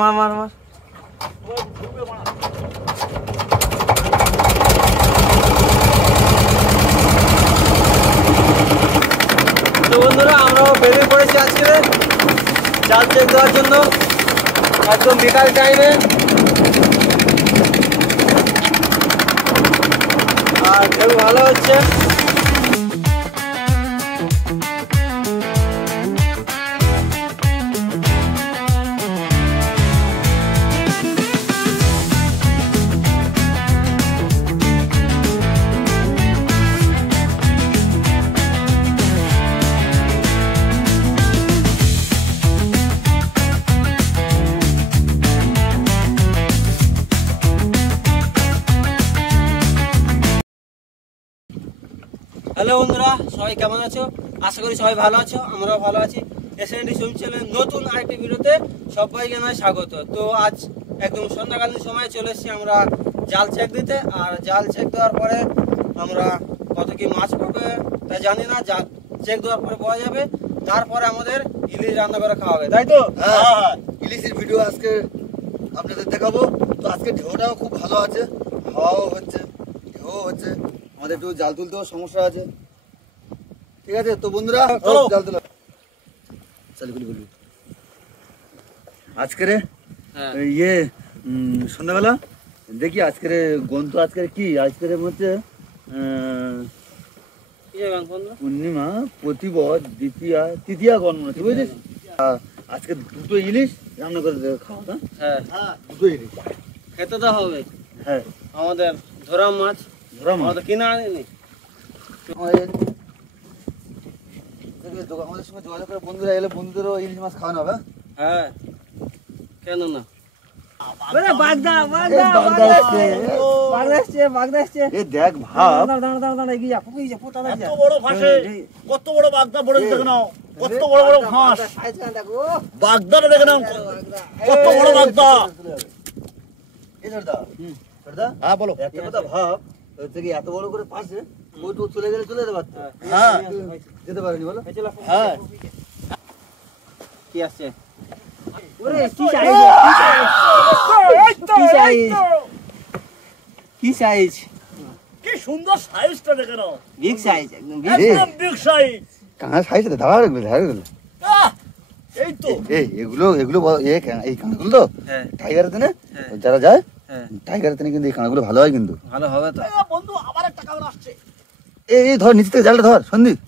মার মার মার তো বন্ধুরা আমরাও বেরিয়ে পড়েছি আজকে জাল চেক দেওয়ার জন্য একদম বিকাল টাইমে। আর ঢেউ ভালো হচ্ছে। হ্যালো বন্ধুরা, সবাই কেমন আছো? আশা করি সবাই ভালো আছো, আমরাও ভালো আছি। এসএনডি সুইম চ্যানেলের নতুন আরেকটি ভিডিওতে সবাই জানাই স্বাগত। তো আজ একদম সন্ধ্যাকালীন সময় চলে এসেছি আমরা জাল চেক দিতে। আর জাল চেক দেওয়ার পরে আমরা কত কি মাছ পড়বে তা জানি না, জাল চেক দেওয়ার পরে পাওয়া যাবে। তারপরে আমাদের ইলিশ রান্না করে খাওয়া হবে, তাই তো? হ্যাঁ, ইলিশের ভিডিও আজকে আপনাদের দেখাবো। তো আজকে ঢেউটাও খুব ভালো আছে, হাওয়াও হচ্ছে, ঢেউ হচ্ছে। আমাদের একটু জাল তুলতেও সমস্যা আছে, ঠিক আছে? তো বন্ধুরা জাল তুলা বলবি আজকের ইয়ে সন্ধ্যাবেলা দেখি আজকের গন্ত আজকের কি আজকের হচ্ছে পূর্ণিমা, প্রতিপদ, তৃতীয়া গণনা, বুঝেছিস? আজকে দুটো ইলিশ রান্না করে খাওয়া। হ্যাঁ, দুটো ইলিশ খেতে তো হবে। হ্যাঁ, আমাদের ধরা মাছ আমাদের কিনা আনিনি। আমাদের সঙ্গে যোগাযোগ করে বন্ধুরা এলে বন্ধুদেরও ইলিশ মাছ খাওয়ানো হবে। হ্যাঁ, কেন না? দেখ ভাব, কত বড় বাগদা বড় দেখে নাও, কত বড় বড় ফাঁস বাগদাটা দেখে নাও, কত বড় বাগদা। হ্যাঁ বলো। একটা কথা ভাব, হচ্ছে কি এত বড় করে পাশে ওইটু চলে গেলে চলে যেতে পারতো। হ্যাঁ, যেতে পারেনি বলো। হ্যাঁ, কি আসছে? কি সাইজ, কি সুন্দর সাইজটা দেখে নাও, বিগ সাইজ, একদম একদম বিগ সাইজ। কাঁড়া সাইজটা ধারা রাখবে, ধারা রাখবে। এই তো এগুলো এই কাঁড়াগুলো তো হ্যাঁ টাইগারের দিনে হ্যাঁ যারা যায় হ্যাঁ টাইগারের দিনে কিন্তু এই কাঁড়াগুলো ভালো হয় কিন্তু। ভালো হবে তো। বন্ধু আবার একটা কাগজ আসছে। এই ধর নিচ থেকে জালটা ধর, সন্দীপ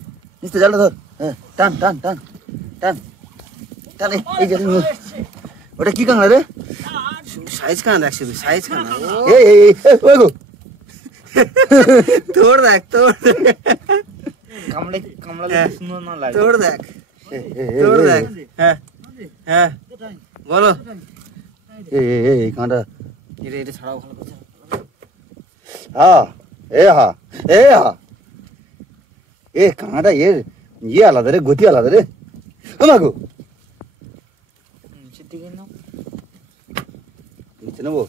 নিচ থেকে জালটা ধর। হ্যাঁ, টান টান টান টান টান। এই যে ওটা কি কাঁকড়া রে? সাইজ কানা দেখছি, সাইজ কানা। ওই গো তোর দেখ, তোর কামড়ালে সুন্দর না লাগে। তোর দেখ, তোর দেখ। হ্যাঁ হ্যাঁ বলো। এই কাঁটা এটা ছাড়াও ভালো করে। এ কাঁটা এর ইয়ে আলাদা রে, গতি আলাদা রে। আমাগো নেবো,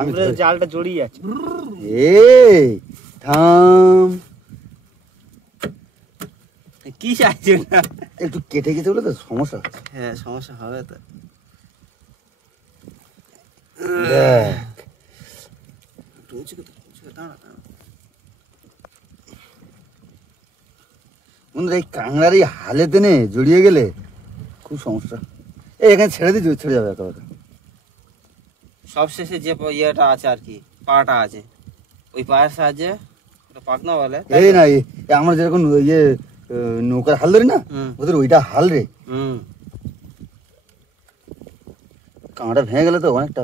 আমি জালটা জড়িয়ে যাচ্ছে। এই থাম, কি সাইজ? একটু কেটে গেছে বলে তো সমস্যা হচ্ছে। হ্যাঁ, সমস্যা হবে তো। দেখ বন্ধুরা, এই কাঁকড়ার এই হালে দেনে জড়িয়ে গেলে খুব সমস্যা। এখানে ছেড়ে দিয়ে ছেড়ে যাবে একেবারে। সবশেষে যে ইয়েটা আছে আর কি, পাটা আছে, ওই পায়ের সাহায্যে পাকনা বলে। এই না, আমরা যেরকম ইয়ে নৌকার হাল ধরি না, ওদের ওইটা হাল রে। কাঁকড়া ভেঙে গেলে তো অনেকটা।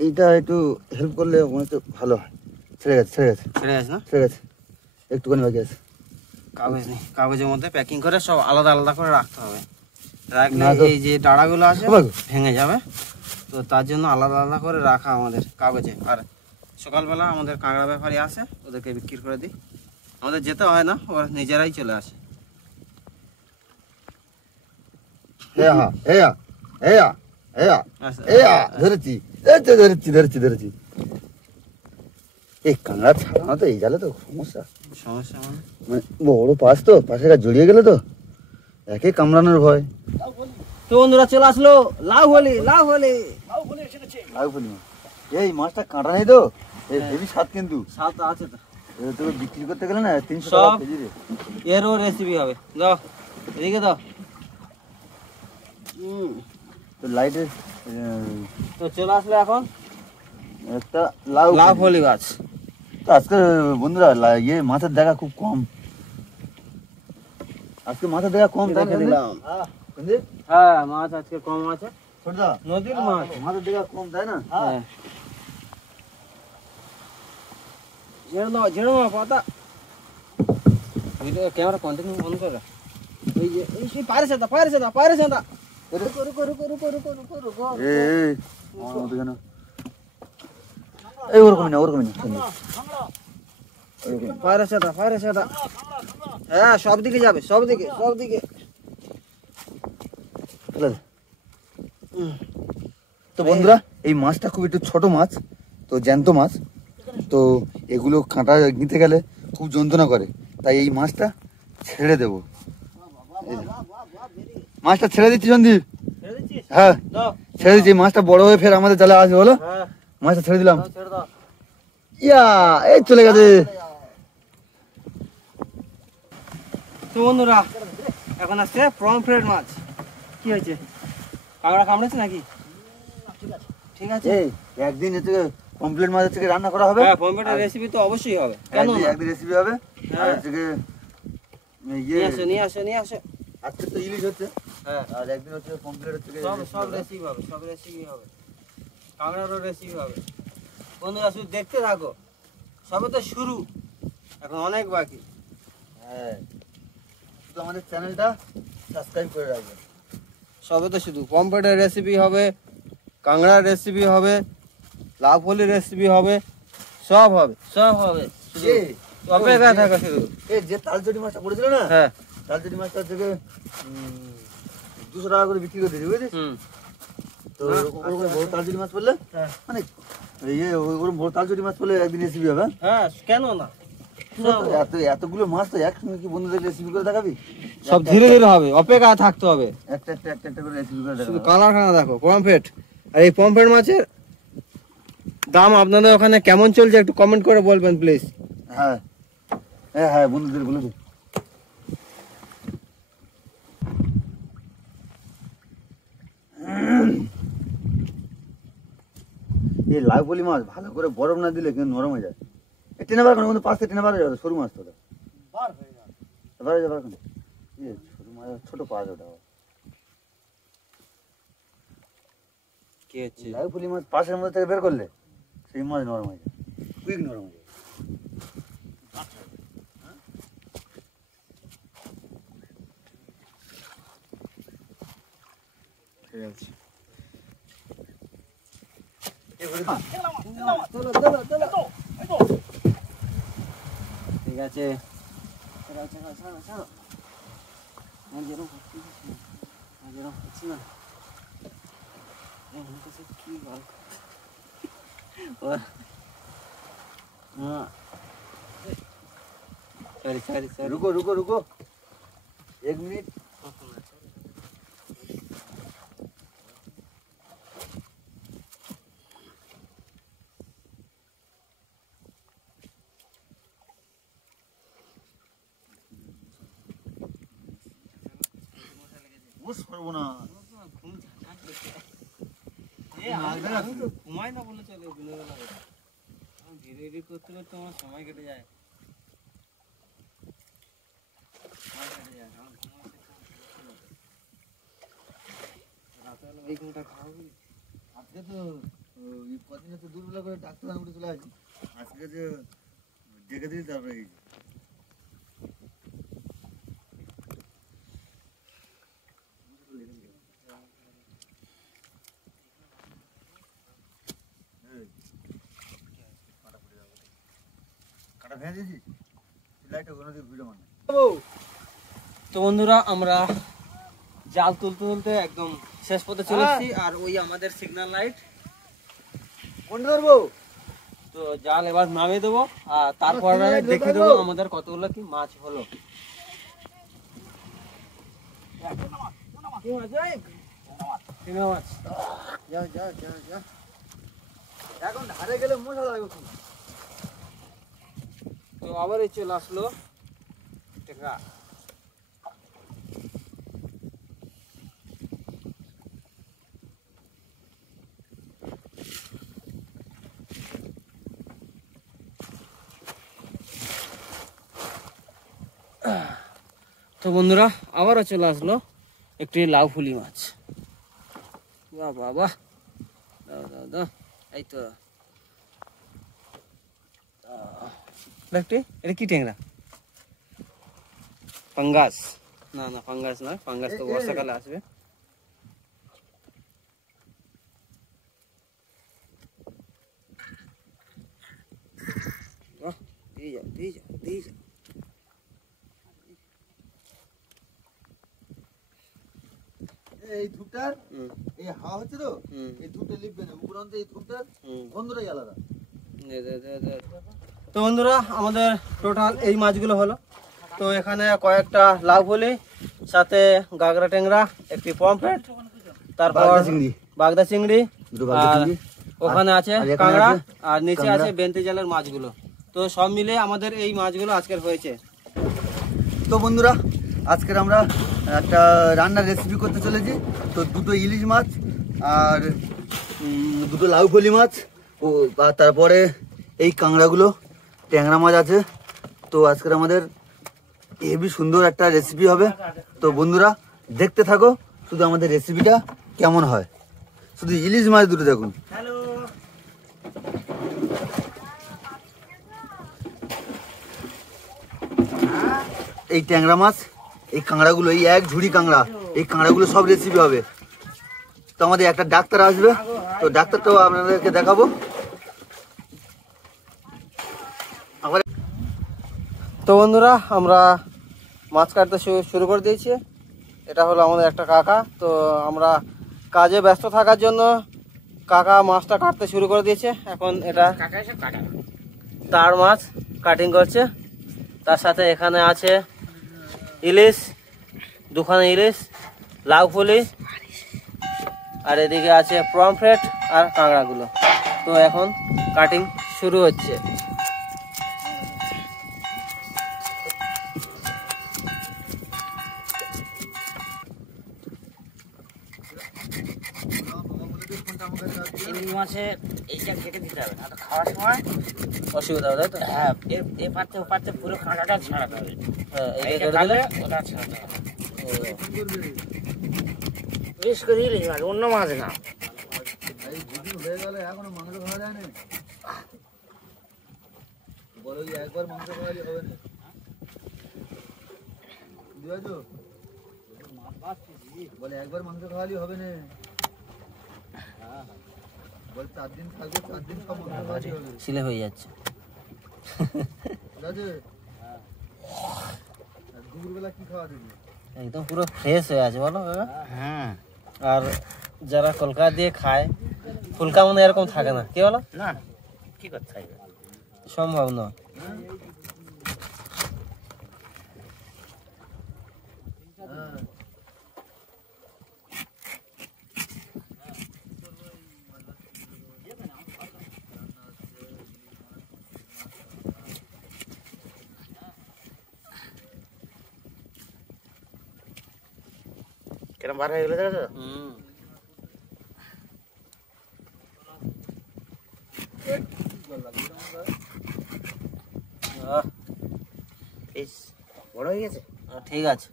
এইটা একটু হেল্প করলে অনেক ভালো হয়। ছেড়ে গেছে, ছেড়ে গেছে, ছেড়ে গেছে না? ছেড়ে গেছে, একটুখানি বাকি আছে। কাগজ নেই, কাগজের মধ্যে প্যাকিং করে সব আলাদা আলাদা করে রাখতে হবে। রাখলে না তো এই যে ডাড়াগুলো আছে ভেঙে যাবে, তো তার জন্য আলাদা আলাদা করে রাখা আমাদের কাগজে। আর সকালবেলা আমাদের কাঁকড়া ব্যাপারী আসে, ওদেরকে বিক্রি করে দিই। আমাদের যেতে হয় না, ওরা নিজেরাই চলে আসে। ধরেছি ধরেছি ধরেছি ধরেছি। এই কাঁকড়া ছাড়ানো তো এই জালে তো সমস্যা, সমস্যা মানে মানে বড় পাশ তো, পাশে গাছ জড়িয়ে গেলে তো একে কামড়ানোর ভয়। তো বন্ধুরা চলে আসলো লাউ হলি, লাউ হলি। লাউ ফেলি মাছ, এই মাছটা কাঁটা নেই তো, এই হেভি স্বাদ কিন্তু। স্বাদ আছে তো, এটা তোকে বিক্রি করতে গেলে না 300 সব- টাকা কেজি রে। এরও রেসিপি হবে। দাও এদিকে দাও। তো লাইটের তো চলে আসলো এখন একটা লাউ লাউ ফেলি। ফলি গাছ। তো আজকে বন্ধুরা ইয়ে মাছের দেখা খুব কম, আজকে মাছের দেখা কম, তাই না? রেখে দিলাম। বুঝলি? হ্যাঁ মাছ আজকে কম আছে, ছোটদা, নদীর মাছ। মাছের দেখা কম, তাই না? হ্যাঁ ঝেড়ে দাও, ঝেড়ে দাও পাতা। ভিডিও ক্যামেরা কন্টিনিউ অন করে। এই যে এই সেই পারে সাদা, পারে সাদা, পারে সাদা। রুকো রুকো রুকো রুকো রুকো রুকো রুকো। এই আমার মতো কেন? এই ওরকমই না, ওরকমই না, পারে সাদা, পারে সাদা। হ্যাঁ সব দিকে যাবে, সব দিকে, সব দিকে। ফেলে দে। তো বন্ধুরা এই মাছটা খুব একটু ছোট মাছ, তো জ্যান্ত মাছ, তো এগুলো কাঁটা নিতে গেলে খুব যন্ত্রণা করে, তাই এই মাছটা ছেড়ে দেব। এই যে। মাছটা ছেড়ে দিচ্ছি সন্দীপ, ছেড়ে দিচ্ছিস? হ্যাঁ দাও। ছেড়ে দিচ্ছি, মাছটা বড় হয়ে ফের আমাদের জালে আসবে, বলো। হ্যাঁ মাছটা ছেড়ে দিলাম, দাও, ছেড়ে দাও। ইয়া এই চলে গেছে। তো বন্ধুরা এখন আসছে পমফ্রেট মাছ। কি হয়েছে, কাঁকড়া কামড়েছে নাকি? ঠিক আছে। এই একদিন এতে কমপ্লিট মাছ থেকে রান্না করা হবে। হ্যাঁ পমফ্রেটের রেসিপি তো অবশ্যই হবে, কেন না? একদিন রেসিপি হবে। আর হ্যাঁ। থেকে নিয়ে আসো, নিয়ে আসো, নিয়ে আসো। আজকে তো ইলিশ হচ্ছে, হ্যাঁ আর একদিন হচ্ছে কমপ্লিট হচ্ছে সব সব রেসিপি হবে, সব রেসিপি হবে, কাঁকড়ারও রেসিপি হবে। বন্ধুরা শুধু দেখতে থাকো, সবে তো শুরু, এখন অনেক বাকি। হ্যাঁ, তো আমাদের চ্যানেলটা সাবস্ক্রাইব করে রাখবেন। সবে তো শুধু পমফ্রেটের রেসিপি হবে, কাঁকড়ার রেসিপি হবে, লাউ ফলির রেসিপি হবে, সব হবে, সব হবে। শুধু এই, অপেক্ষা থাকো শুধু। এই যে তালচটি মাছটা পড়েছিল না, হ্যাঁ তালচটি মাছটা থেকে 200 টাকা করে বিক্রি করে দিয়েছি, বুঝলি? হুম তো ওরকম বড় তালচটি মাছ পড়লে হ্যাঁ মানে ওরকম বড় তালচটি মাছ পড়লে একদিন রেসিপি হবে। হ্যাঁ কেন না, সব এতগুলো মাছ তো একসঙ্গে কি বন্ধুদের রেসিপি করে দেখাবি? সব ধীরে ধীরে হবে, অপেক্ষা থাকতে হবে। একটা একটা একটা একটা করে রেসিপি করে শুধু দেখাবো। কালারখানা দেখো পমফ্রেট। আর এই পমফ্রেট মাছের দাম আপনাদের ওখানে কেমন চলছে একটু কমেন্ট করে বলবেন প্লিজ। হ্যাঁ হ্যাঁ হ্যাঁ বন্ধুদের বলে দিই। এই লাউ পলি মাছ ভালো করে বরফ না দিলে কিন্তু নরম হয়ে যায়। টেনে বার কোনো পাঁচটা টেনে বার হয়ে যাবে, সরু মাছ তো ওটা। বার হয়ে যাবে এখন। সরু মাছ ছোট পাওয়া যাবে ওটা। কি হচ্ছে? লাউ পলি মাছ পাশের মধ্যে থেকে বের করলে সেই মাছ নরম হয়ে যায়, কুইক নরম হয়ে যায়। ঠিক আছে। ঠিক আছে। सॉरी सॉरी सॉरी रुको रुको रुको 1 मिनट। उस करबो ना ঘুমাই না বলে চলে ধীরে ধীরে করতে করতে আমার সময় কেটে যায়। এই ঘন্টা খাওয়াবি আজকে তো কদিন তো দুর্বলা করে ডাক্তার আনতে চলে আসি, আজকে যে ডেকে দিই তারপরে এই কাটা ভেঙে দিয়েছিস লাইটটা কোনো দিকে ভিডিও মানে। তো বন্ধুরা আমরা জাল তুলতে তুলতে একদম শেষ পথে চলে এসেছি, আর ওই আমাদের সিগন্যাল লাইট কোনটা ধরবো? তো তো জাল এবার নামিয়ে দেবো আর তারপরে দেখে দেবো আমাদের কতগুলো কি মাছ হলো। টিনা মাছ যা যা যা যা, এখন ধারে গেলে মজা লাগবে খুব। তো আবার এই চলে আসলো টেকা। তো বন্ধুরা আবারও চলে আসলো একটি লাউ ফুলি মাছ। বাহ বাহ বাহ, দাও দাও দাও, এই তো দেখটি। এটা কি ট্যাংরা? পাঙ্গাস? না না পাঙ্গাস না, পাঙ্গাস তো বর্ষাকালে আসবে। দিয়ে যাও দিয়ে যাও দিয়ে যাও। এই ধূপটার এই হাওয়া হচ্ছে তো, এই ধূপটা লিখবে না উপরান্ত, এই ধূপটার গন্ধটাই আলাদা। তো বন্ধুরা আমাদের টোটাল এই মাছগুলো হলো। তো এখানে কয়েকটা লাউ ফলি, সাথে গাগরা ট্যাংরা, একটি পমফ্রেট, তারপর বাগদা চিংড়ি, আর ওখানে আছে কাঁকড়া, আর নিচে আছে বেন্তি জালের মাছগুলো। তো সব মিলে আমাদের এই মাছগুলো আজকের হয়েছে। তো বন্ধুরা আজকের আমরা একটা রান্নার রেসিপি করতে চলেছি। তো দুটো ইলিশ মাছ আর দুটো লাউ ফলি মাছ, ও আর তারপরে এই কাঁকড়াগুলো, ট্যাংরা মাছ আছে। তো আজকের আমাদের হেবি সুন্দর একটা রেসিপি হবে। তো বন্ধুরা দেখতে থাকো শুধু আমাদের রেসিপিটা কেমন হয়। শুধু ইলিশ মাছ দুটো দেখুন। এই ট্যাংরা মাছ, এই কাঁকড়াগুলো, এই এক ঝুড়ি কাঁকড়া, এই কাঁকড়াগুলো সব রেসিপি হবে। তো আমাদের একটা ডাক্তার আসবে, তো ডাক্তারটাও আপনাদেরকে দেখাবো। আবার তো বন্ধুরা আমরা মাছ কাটতে শুরু করে দিয়েছি। এটা হলো আমাদের একটা কাকা। তো আমরা কাজে ব্যস্ত থাকার জন্য কাকা মাছটা কাটতে শুরু করে দিয়েছে। এখন এটা তার মাছ কাটিং করছে। তার সাথে এখানে আছে ইলিশ, দুখানে ইলিশ, লাউ ফুলি, আর এদিকে আছে পমফ্রেট আর কাঁকড়াগুলো। তো এখন কাটিং শুরু হচ্ছে। ইলিশ মাছে এইটা কেটে দিতে হবে, না তো খাওয়ার সময় অসুবিধা হবে তাই তো? হ্যাঁ এ পাচ্ছে ও পাচ্ছে পুরো কাঁটাটা ছাড়াতে হবে। হ্যাঁ, এইটা এইটা কেটে কাটলে দিলে ওটা ছাড়াতে হবে। বিশেষ করে ইলিশ মাছ, অন্য মাছ না। এই দুদিন হয়ে গেল এখনো মাংস খাওয়া যায় না, বলো যে একবার মাংস খাওয়ালে হবে না। বুঝতে বলে একবার মাংস খাওয়ালে হবে না, বলে 4 দিন থাকবে, 4 দিন সব মাংস খাওয়াতে হবে। ছিলে হয়ে যাচ্ছে। ঠিক আছে? আর দুপুরবেলা কি খাওয়া দিবি? একদম পুরো ফ্রেশ হয়ে আছে বলো কাকা? হ্যাঁ আর যারা কলকাতা দিয়ে খায় ফুলকা মনে এরকম থাকে না, কি বলো? না কি করতে হবে, সম্ভব না। কেরম বার হয়ে গেলে দেখো। পিস বড় হয়ে গেছে। ঠিক আছে।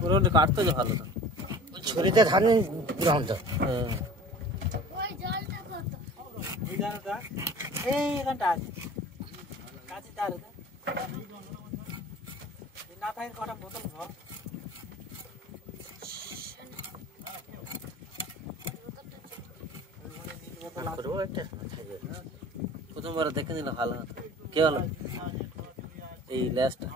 পুরো কাটতে যে ভালো তো। ছুরিতে ধান গ্রহণ তো। হ্যাঁ প্রথমবার দেখে নিলে ভালো হতো। কি হলো এই ল্যাসটা?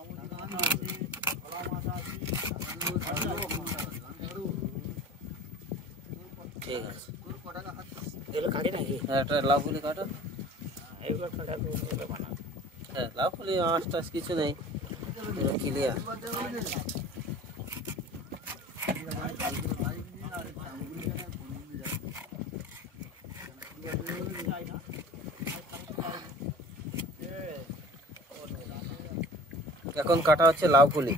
ঠিক আছে, এগুলো কাটি নাকি? হ্যাঁ একটা লাউ ফুলি কাটো। এগুলো কাটাবো, এগুলো বানাবো। হ্যাঁ লাউ ফুলি আঁশ টাশ কিছু নেই, ক্লিয়ার। এখন কাটা হচ্ছে লাউ ফুলি।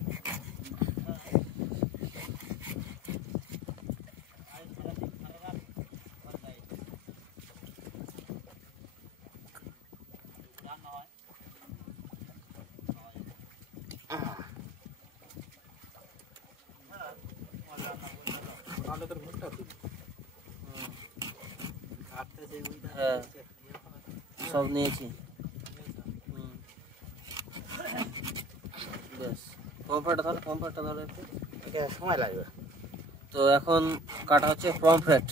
হ্যাঁ সব নিয়েছি। বেশ পমফ্রেটটা ধরো একটু। এটা সময় লাগবে। তো এখন কাটা হচ্ছে পমফ্রেট।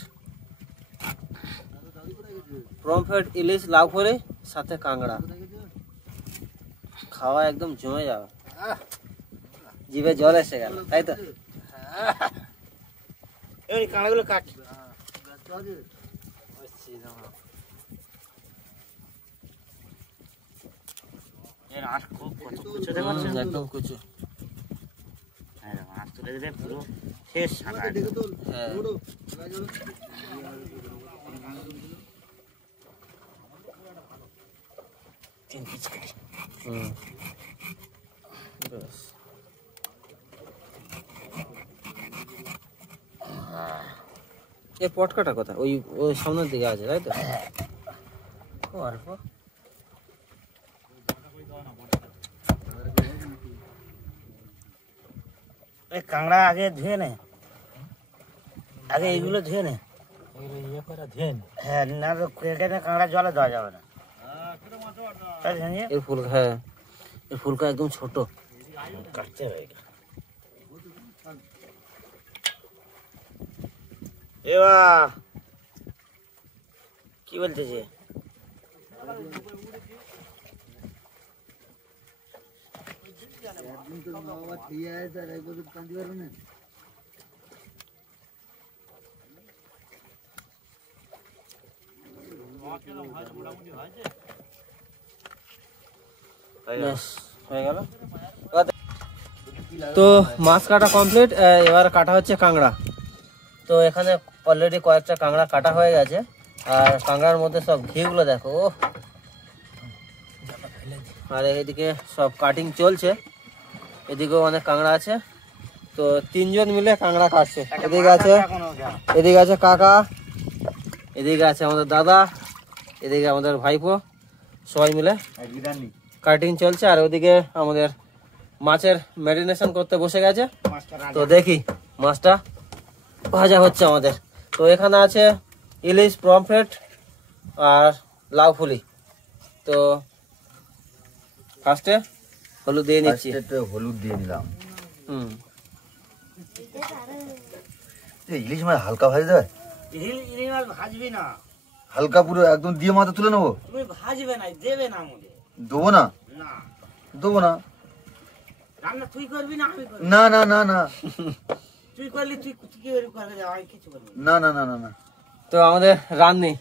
পমফ্রেট, ইলিশ, লাউ ফুলি সাথে কাঁকড়া, খাওয়া একদম জমে যাবে, জিভে জল এসে গেল, তাই তো? এবার এই কাঁকড়াগুলো কাট। এর আঁশ খুব কত কুচো দেখো। একদম কুচু। হ্যাঁ, আঁশ তুলে দিলে পুরো শেষ ছাড়া। হ্যাঁ তিন পিস কাটি। বেশ। এই পটকাটা কথা ওই ওই সামনের দিকে আছে, তাই তো? অল্প এই কাঁকড়া আগে ধুয়ে নে, আগে এইগুলো ধুয়ে নে। হ্যাঁ, না তো কেটে কাঁকড়া জলে দেওয়া যাবে না। তাই জানিয়ে এর ফুলকা, হ্যাঁ এর ফুলকা একদম ছোট। কাটতে হবে এটা। এবার কি বলতেছে? বেশ হয়ে গেল। তো মাছ কাটা কমপ্লিট, এবার কাটা হচ্ছে কাঁকড়া। তো এখানে অলরেডি কয়েকটা কাঁকড়া কাটা হয়ে গেছে, আর কাঁকড়ার মধ্যে সব ঘিগুলো দেখো। আর এদিকে সব কাটিং চলছে, এদিকেও অনেক কাঁকড়া আছে। তো তিনজন মিলে কাঁকড়া কাটছে। এদিকে আছে কাকা, এদিকে আছে আমাদের দাদা, এদিকে আমাদের ভাইপো, সবাই মিলে কাটিং চলছে। আর ওদিকে আমাদের মাছের ম্যারিনেশন করতে বসে গেছে। তো দেখি মাছটা ভাজা হচ্ছে আমাদের। তো এখানে আছে ইলিশ, পমফ্রেট আর লাউ ফুলি। তো ফার্স্টে হলুদ দিয়ে নিচ্ছি। হলুদ দিয়ে নিলাম। হুম ইলিশ মাছ হালকা ভাজতে হয়, ইলিশ মাছ ভাজবি না, হালকা পুরো একদম দিয়ে মাথা তুলে নেবো। তুমি ভাজবে না, দেবে না আমাকে। দেবো না, না দেবো না, রান্না তুই করবি না আমি করবি? না না না না তুই করলি, তুই কি করবি? আমি কিছু করবি না না না না না। তো আমাদের রান্নি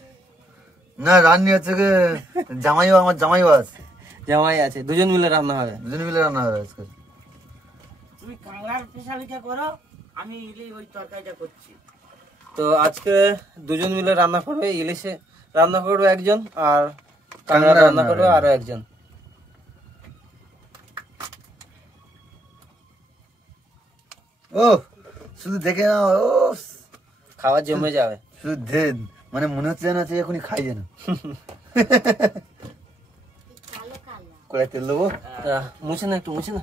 না, রান্নি হচ্ছে কি জামাইও, আমার জামাইও আছে, জামাই আছে, দুজন মিলে রান্না হবে। দুজন মিলে রান্না হবে আজকে। তুমি কাঁকড়ার স্পেশালিটা করো, আমি ইলিশ ওই তরকারিটা করছি। তো আজকে দুজন মিলে রান্না করবে, ইলিশে রান্না করবে একজন, আর কাঁকড়া রান্না করবে আরো একজন। ও শুধু দেখে না, ও খাবার জমে যাবে। শুধু মানে মনে হচ্ছে না যে এখনই খাই যেন। কড়াই তেল দেবো। মুছে না, একটু মুছে না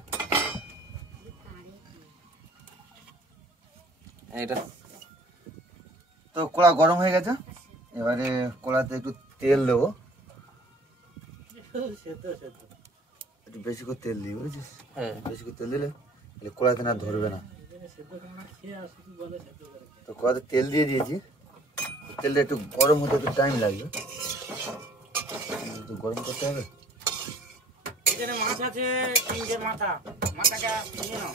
এটা। তো কড়া গরম হয়ে গেছে, এবারে কড়াতে একটু তেল দেবো, একটু বেশি করে তেল দিই, বুঝেছিস? হ্যাঁ বেশি করে তেল দিলে কড়াতে না ধরবে না। তো কড়াতে তেল দিয়ে দিয়েছি, তেলটা একটু গরম হতে একটু টাইম লাগবে, একটু গরম করতে হবে। এখানে মাছ আছে, তিনটে মাথা, মাথাটা নিয়ে নাও।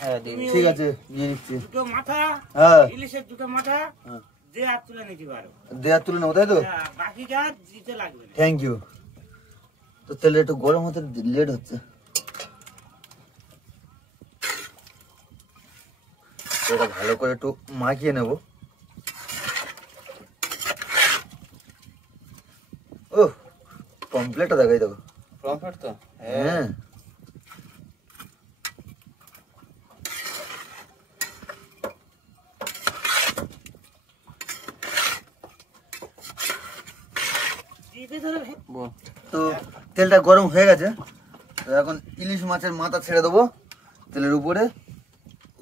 হ্যাঁ দিয়ে দিন। ঠিক আছে নিয়ে নিচ্ছি। দুটো মাথা, হ্যাঁ ইলিশের দুটো মাথা হ্যাঁ। দিয়ে আর তুলে নিতে পারো। দেয়ার তুলে নেবো তাই তো? হ্যাঁ, বাকি কাজ দিতে লাগবে না। Thank you. তো তেলটা একটু গরম হতে লেট হচ্ছে। এটা ভালো করে একটু মাখিয়ে নেব। ও কমপ্লিটটা দেখাই দেখো। প্রমফিট তো হ্যাঁ জিভে ধরে বল। তো তেলটা গরম হয়ে গেছে। তো এখন ইলিশ মাছের মাথা ছেড়ে দেবো তেলের উপরে।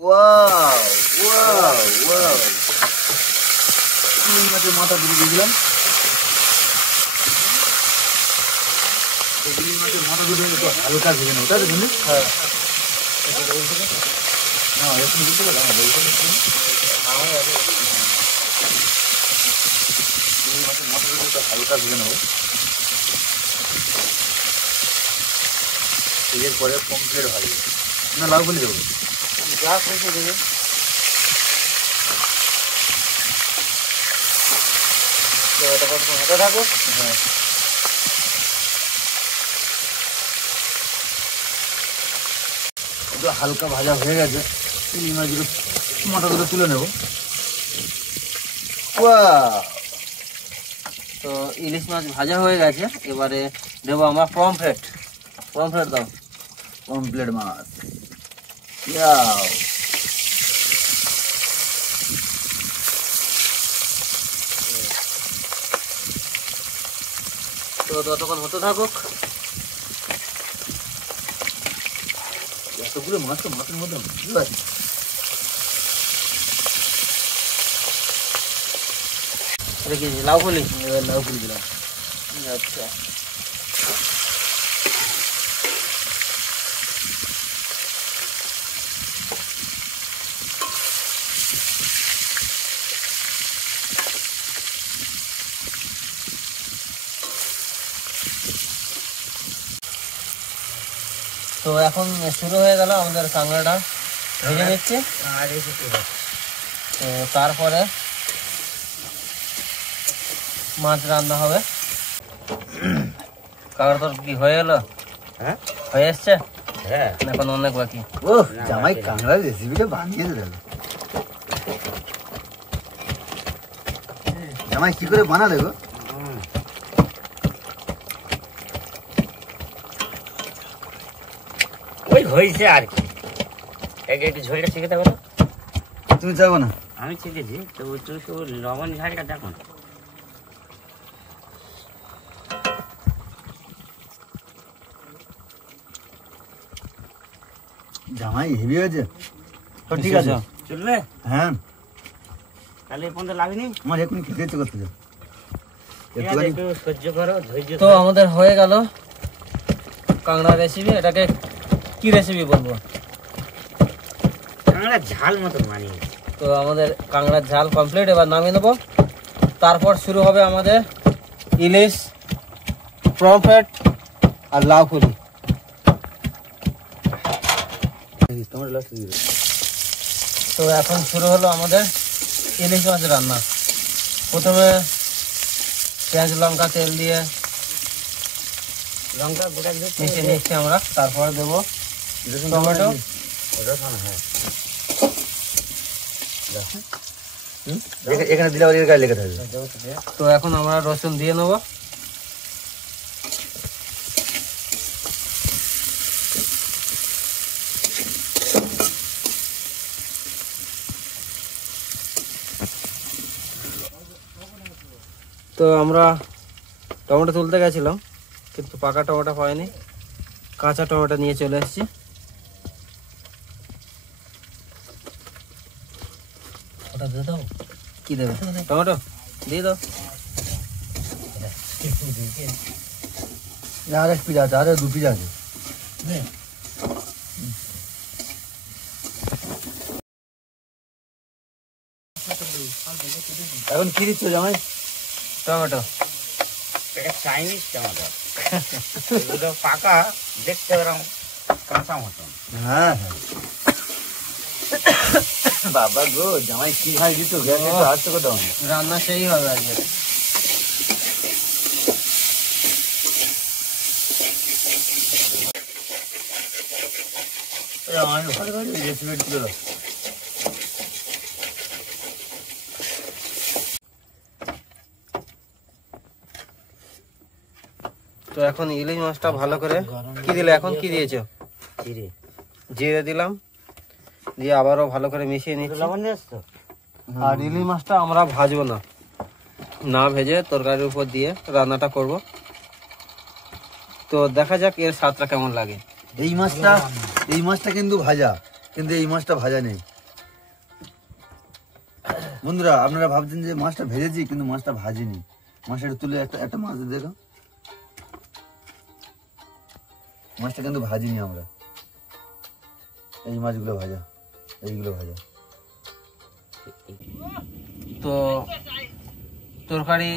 ওয়াও ওয়াও ওয়াও, ইলিশ মাছের মাথা দিয়ে দিলাম। তো ইলিশ মাছের মাথা দুটো একটু হালকা ভেজে নেবো তাই তো বন্ধু? হ্যাঁ হ্যাঁ এরকম বুঝতে পারলাম। ইলিশ মাছের মাথা দুটো একটু হালকা ভেজে নেবো। এর পরে কমপ্লিট ভাজি না লাউ বলে দেবো। যা খুশি দেবে। তো এটা কত হাতে থাকো। হ্যাঁ একটু হালকা ভাজা হয়ে গেছে। ইলিশ মাছগুলো মাথাগুলো তুলে নেব। ওয়াও, তো ইলিশ মাছ ভাজা হয়ে গেছে, এবারে দেবো আমরা পমফ্রেট। পমফ্রেট দাও। কমপ্লিট মাছ। ইয়াও, তো ততক্ষণ হতে থাকুক। এতগুলো মাছ তো মাছের মধ্যে বুঝতে পারছি। এটা কি লাউ ফুলি? এবার লাউ ফুল দিলাম। আচ্ছা তো এখন শুরু হয়ে গেল আমাদের কাঁকড়াটা ভেজে নিচ্ছে। আর এই কিছু হবে। তো তারপরে মাছ রান্না হবে। কাঁকড়া তোর কি হয়ে গেল? হ্যাঁ হয়ে এসছে? হ্যাঁ এখন অনেক বাকি। ও জামাই কাঁকড়ার রেসিপিটা বানিয়ে দিল। জামাই কি করে বানালে গো? ওই হয়েছে আর কি। একটু ঝোলটা শিখে দেবো। তুমি যাবো না? আমি শিখেছি, তো তুই শুধু লবণ ঝালটা দেখো না। জামাই হেভি হয়েছে। তো ঠিক আছে চলবে? হ্যাঁ, তাহলে এই পর্যন্ত লাগেনি। আমার এখনই খেতে ইচ্ছে করতেছে। ঠিক আছে, একটু সহ্য করো, ধৈর্য তো ধরো। আমাদের হয়ে গেল কাঁকড়া রেসিপি। এটাকে কি রেসিপি বলবো? আমরা ঝাল মতো মানি। তো আমাদের কাঁকড়ার ঝাল কমপ্লিট, এবার নামিয়ে নেবো। তারপর শুরু হবে আমাদের ইলিশ, পমফ্রেট আর লাউ ফুলি। তো এখন শুরু হলো আমাদের ইলিশ মাছের রান্না। প্রথমে পেঁয়াজ লঙ্কা তেল দিয়ে লঙ্কা গোটা দিয়ে মিশিয়ে নিচ্ছি আমরা। তারপরে দেবো টমেটো। রসুন, হ্যাঁ এখানে দিলে আবার এর গায়ে লেগে থাকবে। তো এখন আমরা রসুন দিয়ে নেবো। তো আমরা টমেটো তুলতে গেছিলাম, কিন্তু পাকা টমেটো পাইনি, কাঁচা টমেটো নিয়ে চলে এসেছি। ওটা দিয়ে দাও। কি দেবে? টমেটো দিয়ে দাও। আর এক পিস আছে, আর দু পিস আছে। এখন কি দিচ্ছ জামাই? টমেটো। এটা চাইনিজ টমেটো। এগুলো পাকা, দেখতে ওরকম কাঁচা মতন। হ্যাঁ হ্যাঁ, বাবা গো, জামাই কি ভাই দিত, গ্যাস একটু আসতে কোথাও। রান্না সেই হবে আজকে। আমি ভালো করে রেসিপি তুলে দাও। তো এখন ইলিশ মাছটা ভালো করে কি দিলে, এখন কি দিয়েছো? জিরে জিরে দিলাম, দিয়ে আবারও ভালো করে মিশিয়ে নিচ্ছি। লবণ দিয়েছ তো? আর ইলিশ মাছটা আমরা ভাজবো না, না ভেজে তরকারির উপর দিয়ে রান্নাটা করব। তো দেখা যাক এর স্বাদটা কেমন লাগে। এই মাছটা কিন্তু ভাজা, কিন্তু এই মাছটা ভাজা নেই। বন্ধুরা, আপনারা ভাবছেন যে মাছটা ভেজেছি, কিন্তু মাছটা ভাজিনি। মাছটা তুলে একটা মাছ দেখো, মাছটা কিন্তু ভাজিনি আমরা। এই মাছগুলো ভাজা, এইগুলো ভাজা। তো তরকারি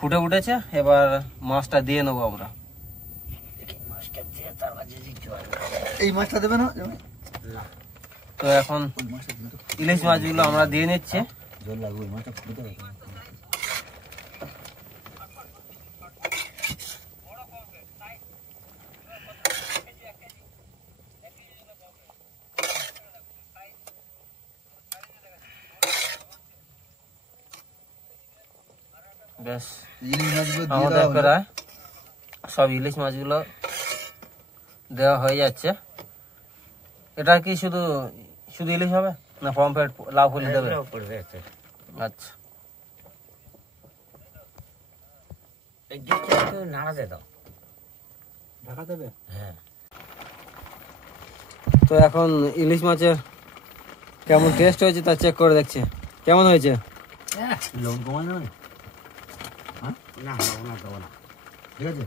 ফুটে উঠেছে, এবার মাছটা দিয়ে নেবো আমরা। এই মাছটা দেবে না? তো এখন ইলিশ মাছগুলো আমরা দিয়ে নিচ্ছি। জল লাগবে, মাছটা ফুটে দেবে। বেশ, ইলিশ মাছগুলো দিয়ে আমাদের দেওয়া হলো। প্রায় সব ইলিশ মাছগুলো দেওয়া হয়ে যাচ্ছে। এটা কি শুধু শুধু ইলিশ হবে না পমফ্রেট লাউ ফুলি দেবে? আচ্ছা, এই ডিশটা একটু নাড়াতে দাও। ঢাকা দেবে? হ্যাঁ। তো এখন ইলিশ মাছের কেমন টেস্ট হয়েছে তা চেক করে দেখছি। কেমন হয়েছে? লবণ কমাই না? না লবণ আর দেবো না। ঠিক আছে,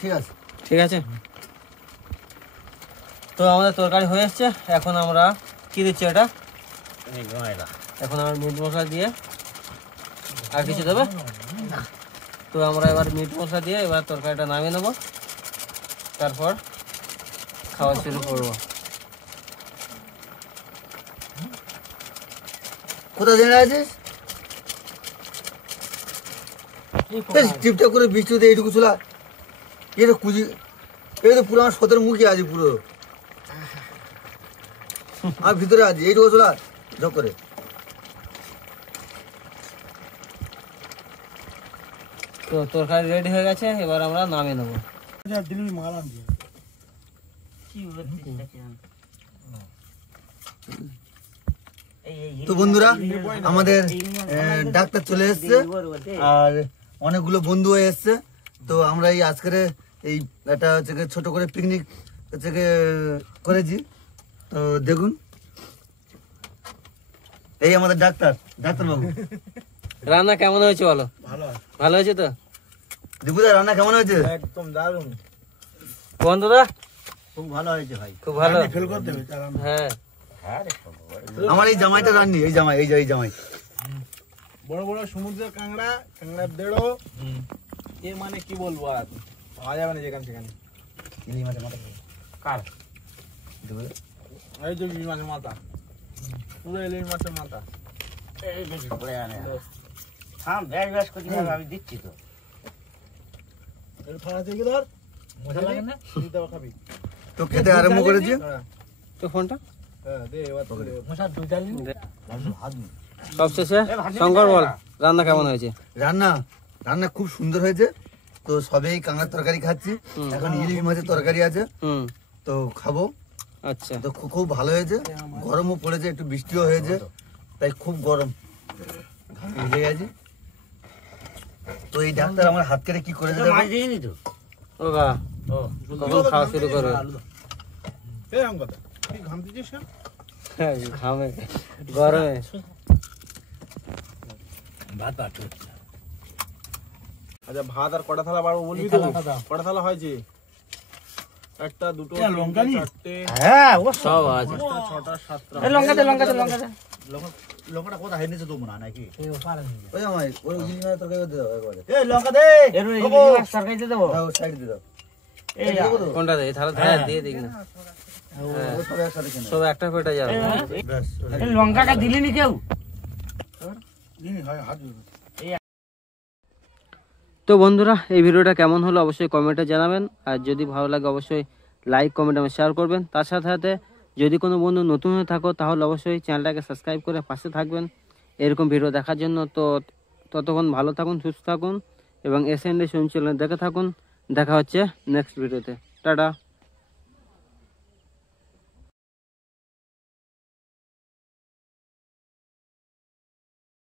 ঠিক আছে। ঠিক আছে। তো আমাদের তরকারি হয়ে এসছে। এখন আমরা কি দিচ্ছি এটা? এখন আমরা মিট মশলা দিয়ে, আর কিছু দেবে? তো আমরা এবার মিট মশলা দিয়ে এবার তরকারিটা নামিয়ে নেব, তারপর খাওয়া শুরু করবো। কোথায় জেনে আছিস? টিপটা করে বৃষ্টিতে এইটুকু ছোলা, এটা কুচি, এই তো পুরো আমার সতের মুখে আছে পুরো, আর ভিতরে আছে এইটুকু ছোলা ঝক করে। তো তরকারি রেডি হয়ে গেছে, এবার আমরা নামিয়ে নেবো। তো বন্ধুরা, আমাদের ডাক্তার চলে এসছে আর অনেকগুলো বন্ধু হয়ে এসছে। তো আমরা এই আজকের এই একটা হচ্ছে গিয়ে ছোট করে পিকনিক হচ্ছে গিয়ে করেছি। তো দেখুন, এই আমাদের ডাক্তারবাবু। রান্না কেমন হয়েছে বলো? ভালো হয়েছে তো? দীপুদা, রান্না কেমন হয়েছে? একদম দারুণ, বন্ধুরা খুব ভালো হয়েছে ভাই। খুব ভালো। ফেল করতে হবে। হ্যাঁ, আমার এই জামাইটা রান্নি, এই জামাই বড় বড় সমুদ্রের কাঁকড়া দেড়ো, এ মানে কি বলবো, আর পাওয়া যাবে না যেখানে সেখানে। ইলিশ মাছের মাথা কার? এই যে ইলিশ মাছের মাথা, পুরো ইলিশ মাছের মাথা। এই দেখি পড়ে আনে। হ্যাঁ, ব্যাস করতে হবে, আমি দিচ্ছি তো। এর ফাড়া থেকে ধর, মজা লাগে না? দিতে খাবি। তো খেতে আরম্ভ করেছি। তো ফোনটা হ্যাঁ, দে এবার তোকে মশা দুই চাল দিন। সবশেষে শঙ্কর বল, রান্না কেমন হয়েছে? রান্না খুব সুন্দর হয়েছে। তো সবেই কাঁকড়ার তরকারি খাচ্ছি, এখন ইলিশ মাছের তরকারি আছে, তো খাবো। আচ্ছা, তো খুব ভালো হয়েছে। গরমও পড়েছে, একটু বৃষ্টিও হয়েছে, তাই খুব গরম, ভিজে গেছি। তো এই ডাক্তার আমার হাত কেটে কি করেছে দেখো। মাছ দিয়ে নি তো। ও গা, কখন খাওয়া শুরু করবে? এই আম কথা কি ঘাম দিছিস না? ঘামে, গরমে। ভাত ভাত আচ্ছা, ভাত আর কটা থালা বাড়বো বলবি তো? কটা থালা হয়েছে? একটা, দুটো, লঙ্কা নি? চারটে, হ্যাঁ, ও সব আছে। পাঁচটা, ছটা, সাতটা। লঙ্কা দে। লঙ্কাটা কোথায় হেনেছে তো মনে হয় নাকি? এই ওপারে নিয়ে ওই জামাই, ওই ইলিশ মাছের তরকারি দিয়ে দাও একবারে। এই লঙ্কা দে। এর তরকারি দিয়ে দেবো। হ্যাঁ, ওই সাইড দিয়ে দাও। এই দেবো তো? কোনটা দে? তাহলে দিয়ে দিই না। সব একসাথে খেয়ে নেবো। সব একটা পেটে যাবে। ব্যাস, এই লঙ্কাটা দিলিনি কেউ? হাত ধুয়ে। তো বন্ধুরা, এই ভিডিওটা কেমন হলো অবশ্যই কমেন্টে জানাবেন, আর যদি ভালো লাগে অবশ্যই লাইক কমেন্ট এবং শেয়ার করবেন। তার সাথে সাথে যদি কোনো বন্ধু নতুন হয়ে থাকো তাহলে অবশ্যই চ্যানেলটাকে সাবস্ক্রাইব করে পাশে থাকবেন এরকম ভিডিও দেখার জন্য। তো ততক্ষণ ভালো থাকুন, সুস্থ থাকুন এবং এসএনডি চ্যানেল দেখে থাকুন। দেখা হচ্ছে নেক্সট ভিডিওতে। টাটা।